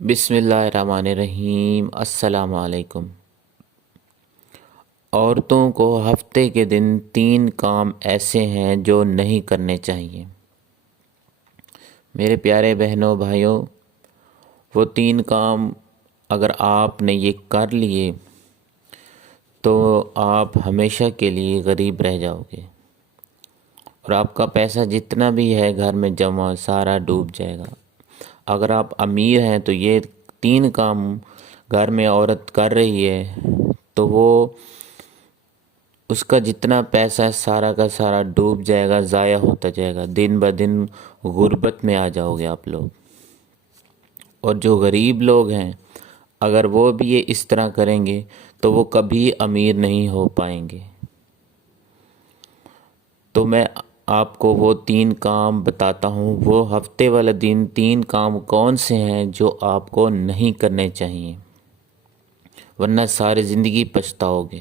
بسم اللہ الرحمن الرحیم۔ السلام علیکم۔ عورتوں کو ہفتے کے دن 3 کام ایسے ہیں جو نہیں کرنے چاہیے۔ میرے پیارے بہنوں بھائیوں، وہ 3 کام اگر آپ نے یہ کر لیے تو آپ ہمیشہ کے لیے غریب رہ جاؤ گے، اور آپ کا پیسہ جتنا بھی ہے گھر میں جمع سارا ڈوب جائے گا۔ اگر آپ امیر ہیں تو یہ 3 کام گھر میں عورت کر رہی ہے تو وہ اس کا جتنا پیسہ ہے سارا کا سارا ڈوب جائے گا، ضائع ہوتا جائے گا، دن بہ دن غربت میں آ جاؤ گے آپ لوگ۔ اور جو غریب لوگ ہیں اگر وہ بھی یہ اس طرح کریں گے تو وہ کبھی امیر نہیں ہو پائیں گے۔ تو میں آپ کو وہ 3 کام بتاتا ہوں، وہ ہفتے والا دن 3 کام کون سے ہیں جو آپ کو نہیں کرنے چاہیے، ورنہ ساری زندگی پچھتاؤ گے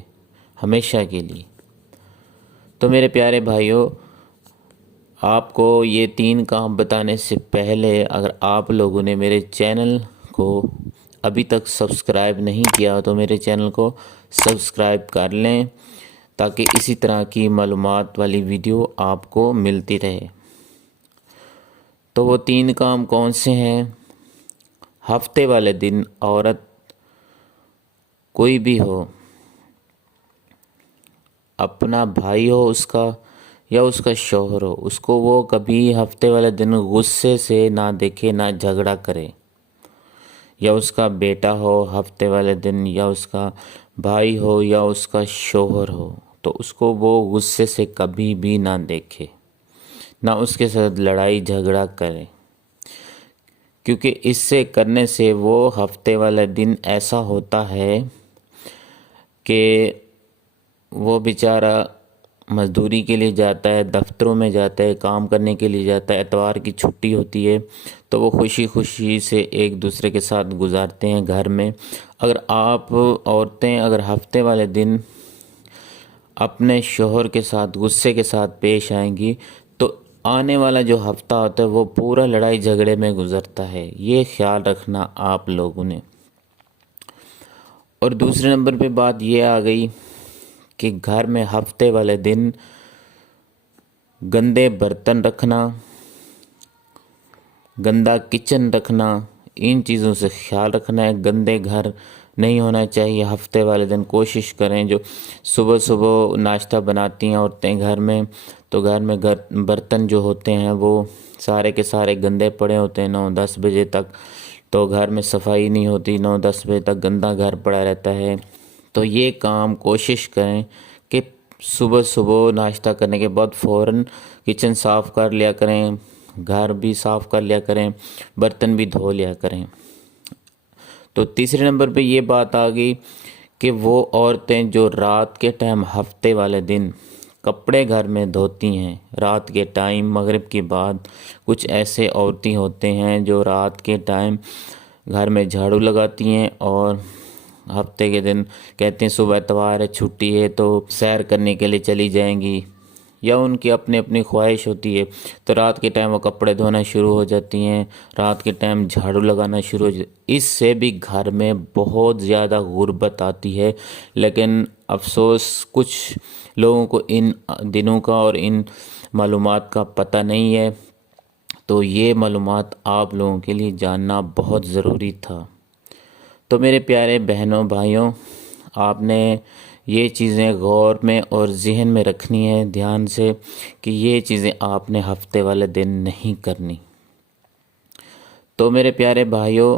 ہمیشہ کے لیے۔ تو میرے پیارے بھائیوں، آپ کو یہ 3 کام بتانے سے پہلے اگر آپ لوگوں نے میرے چینل کو ابھی تک سبسکرائب نہیں کیا تو میرے چینل کو سبسکرائب کر لیں تاکہ اسی طرح کی معلومات والی ویڈیو آپ کو ملتی رہے۔ تو وہ 3 کام کون سے ہیں؟ ہفتے والے دن عورت کوئی بھی ہو، اپنا بھائی ہو اس کا یا اس کا شوہر ہو، اس کو وہ کبھی ہفتے والے دن غصے سے نہ دیکھے، نہ جھگڑا کرے۔ یا اس کا بیٹا ہو ہفتے والے دن، یا اس کا بھائی ہو، یا اس کا شوہر ہو، تو اس کو وہ غصے سے کبھی بھی نہ دیکھے، نہ اس کے ساتھ لڑائی جھگڑا کرے، کیونکہ اس سے کرنے سے وہ ہفتے والے دن ایسا ہوتا ہے کہ وہ بیچارہ مزدوری کے لیے جاتا ہے، دفتروں میں جاتا ہے، کام کرنے کے لیے جاتا ہے، اتوار کی چھٹی ہوتی ہے تو وہ خوشی خوشی سے ایک دوسرے کے ساتھ گزارتے ہیں گھر میں۔ اگر آپ عورتیں اگر ہفتے والے دن اپنے شوہر کے ساتھ غصے کے ساتھ پیش آئیں گی تو آنے والا جو ہفتہ ہوتا ہے وہ پورا لڑائی جھگڑے میں گزرتا ہے، یہ خیال رکھنا آپ لوگوں نے۔ اور دوسرے نمبر پہ بات یہ آ گئی کہ گھر میں ہفتے والے دن گندے برتن رکھنا، گندا کچن رکھنا، ان چیزوں سے خیال رکھنا ہے۔ گندے گھر نہیں ہونا چاہیے ہفتے والے دن۔ کوشش کریں، جو صبح صبح ناشتہ بناتی ہیں عورتیں گھر میں، تو گھر میں برتن جو ہوتے ہیں وہ سارے کے سارے گندے پڑے ہوتے ہیں 9-10 بجے تک، تو گھر میں صفائی نہیں ہوتی، 9-10 بجے تک گندا گھر پڑا رہتا ہے۔ تو یہ کام کوشش کریں کہ صبح صبح ناشتہ کرنے کے بعد فوراً کچن صاف کر لیا کریں، گھر بھی صاف کر لیا کریں، برتن بھی دھو لیا کریں۔ تو تیسرے نمبر پہ یہ بات آ گئی کہ وہ عورتیں جو رات کے ٹائم ہفتے والے دن کپڑے گھر میں دھوتی ہیں، رات کے ٹائم مغرب کے بعد کچھ ایسے عورتیں ہوتے ہیں جو رات کے ٹائم گھر میں جھاڑو لگاتی ہیں اور ہفتے کے دن کہتے ہیں صبح اتوار ہے، چھٹی ہے، تو سیر کرنے کے لیے چلی جائیں گی، یا ان کی اپنی اپنی خواہش ہوتی ہے، تو رات کے ٹائم وہ کپڑے دھونا شروع ہو جاتی ہیں، رات کے ٹائم جھاڑو لگانا شروع ہو جاتی ہے۔ اس سے بھی گھر میں بہت زیادہ غربت آتی ہے، لیکن افسوس کچھ لوگوں کو ان دنوں کا اور ان معلومات کا پتہ نہیں ہے، تو یہ معلومات آپ لوگوں کے لیے جاننا بہت ضروری تھا۔ تو میرے پیارے بہنوں بھائیوں، آپ نے یہ چیزیں غور میں اور ذہن میں رکھنی ہے دھیان سے کہ یہ چیزیں آپ نے ہفتے والے دن نہیں کرنی۔ تو میرے پیارے بھائیوں،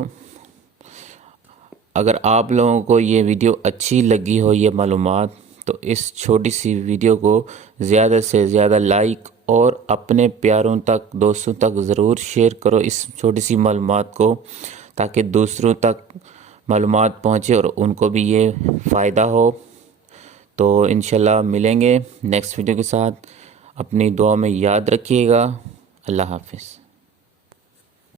اگر آپ لوگوں کو یہ ویڈیو اچھی لگی ہو، یہ معلومات، تو اس چھوٹی سی ویڈیو کو زیادہ سے زیادہ لائک اور اپنے پیاروں تک، دوستوں تک ضرور شیئر کرو اس چھوٹی سی معلومات کو، تاکہ دوسروں تک معلومات پہنچے اور ان کو بھی یہ فائدہ ہو۔ تو انشاءاللہ ملیں گے نیکسٹ ویڈیو کے ساتھ۔ اپنی دعا میں یاد رکھیے گا۔ اللہ حافظ۔